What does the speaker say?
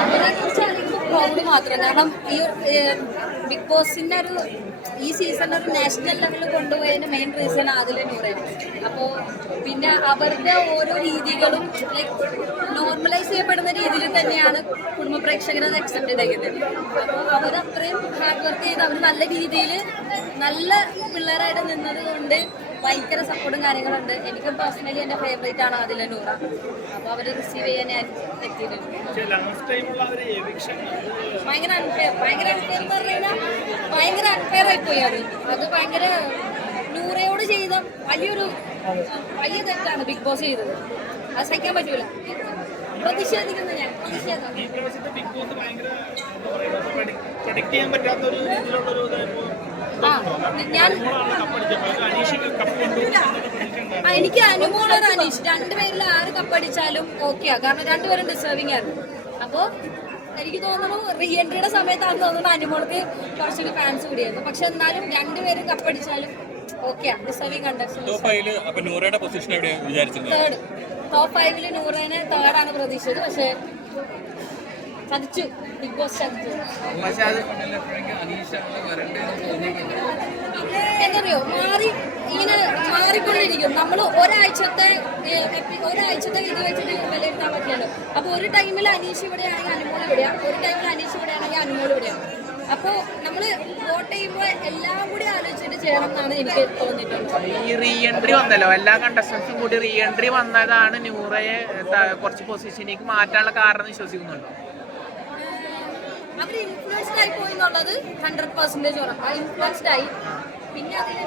അവരെ കുറിച്ച് ആലോചിക്കുമ്പോൾ പ്രൗഡ് മാത്രം. കാരണം ഈ ബിഗ് ബോസിന്റെ ഒരു ഈ സീസൺ ഒരു നാഷണൽ ലെവലിൽ കൊണ്ടുപോയതിന്റെ മെയിൻ റീസൺ അതിലെ നൂറയാണ് അപ്പോൾ പിന്നെ അവരുടെ ഓരോ രീതികളും ലൈക്ക് നോർമലൈസ് ചെയ്യപ്പെടുന്ന രീതിയിൽ തന്നെയാണ് കുടുംബ പ്രേക്ഷകരെ അത് അക്സെപ്റ്റ് ചെയ്തേക്കുന്നത്. അപ്പോൾ അവർ അത്രയും ഹാർഡ് വർക്ക് ചെയ്ത് അവർ നല്ല രീതിയിൽ നല്ല പിള്ളേരായിട്ട് നിന്നത് കൊണ്ട് ഭയങ്കര സപ്പോർട്ടും കാര്യങ്ങളുണ്ട്. എനിക്ക് പേഴ്സണലി എന്റെ ഫേവറേറ്റ് ആണ് അതിലെ നൂറ. അപ്പോൾ അവർ റിസീവ് ചെയ്യാൻ ഞാൻ എത്തിയിട്ടുണ്ട് അവർ ഭയങ്കര അൺഫെയർ ഭയങ്കര അൺഫെയർ എന്ന് പറഞ്ഞു കഴിഞ്ഞാൽ ഭയങ്കര അൺഫെയർ ആയിപ്പോയി അത്. അത് ഭയങ്കര നൂറയോട് ചെയ്ത വലിയൊരു വലിയ തെറ്റാണ് ബിഗ് ബോസ് ചെയ്തത്. അത് സഹിക്കാൻ പറ്റൂല. പ്രതിഷേധിക്കുന്നു ഞാൻ. പ്രതിഷേധം. ഞാൻ എനിക്ക് അനുമോളൊരു അനീഷ്. രണ്ടുപേരിൽ ആര് കപ്പടിച്ചാലും ഓക്കെയാ കാരണം രണ്ടുപേരും ഡിസേർവിംഗ് ആണ് അപ്പോൾ എനിക്ക് തോന്നുന്നു റീ എൻട്രിയുടെ സമയത്താണെന്ന് തോന്നുന്നു അനുമോൾക്ക് കുറച്ചുകൂടി ഫാൻസ് കൂടിയായിരുന്നു. പക്ഷെ എന്നാലും രണ്ടുപേരും കപ്പടിച്ചാലും ഓക്കെയാ ഡിസേർവിംഗ് കണ്ടക്ഷൻ ടോപ്പ് ഫൈവിൽ അപ്പൊ നൂറയുടെ പൊസിഷൻ എവിടെയാണ് വിചാരിച്ചിരുന്നത്? തേർഡ് ടോപ്പ് ഫൈവിൽ നൂറേനെ തേർഡാണ് പ്രതീക്ഷിച്ചത്. പക്ഷേ ചതിച്ചു. ബിഗ് ബോസ് ചതിച്ചു. എന്തറിയോ മാറി ഇങ്ങനെ മാറിക്കൊണ്ടിരിക്കും. നമ്മൾ ഒരാഴ്ചത്തെ ഒരാഴ്ചത്തെ ഇത് വെച്ചിട്ട് വിലയിരുത്താൻ പറ്റില്ലല്ലോ. അപ്പൊ ഒരു ടൈമിൽ അനീഷ് ഇവിടെയാണെങ്കിൽ അനുമോൾ ഇവിടെയാണ് ഒരു ടൈമിൽ അനീഷ് ഇവിടെയാണെങ്കിൽ അനുമോൾ ഇവിടെയാണ് അപ്പോൾ നമ്മൾ വോട്ട് ചെയ്യുമ്പോൾ എല്ലാം കൂടി ആലോചിച്ചിട്ട് ചെയ്യണം എന്നാണ് എനിക്ക് തോന്നിയിട്ടുള്ളത്. ഈ റീ എൻട്രി വന്നല്ലോ. എല്ലാ കണ്ടസ്റ്റൻസും കൂടി റീ എൻട്രി വന്നതാണ് നൂറയെ കുറച്ച് പൊസിഷനിലേക്ക് മാറ്റാനുള്ള കാരണം വിശ്വസിക്കുന്നുണ്ടോ? അവർ ഇൻഫ്ലുവൻസ്ഡ് ആയി പോയി എന്നുള്ളത് ഹൺഡ്രഡ് പെർസെന്റേജ് ഉറപ്പാണ് ഇൻഫ്ലുവൻസ്ഡ് ആയി. പിന്നെ അതിന്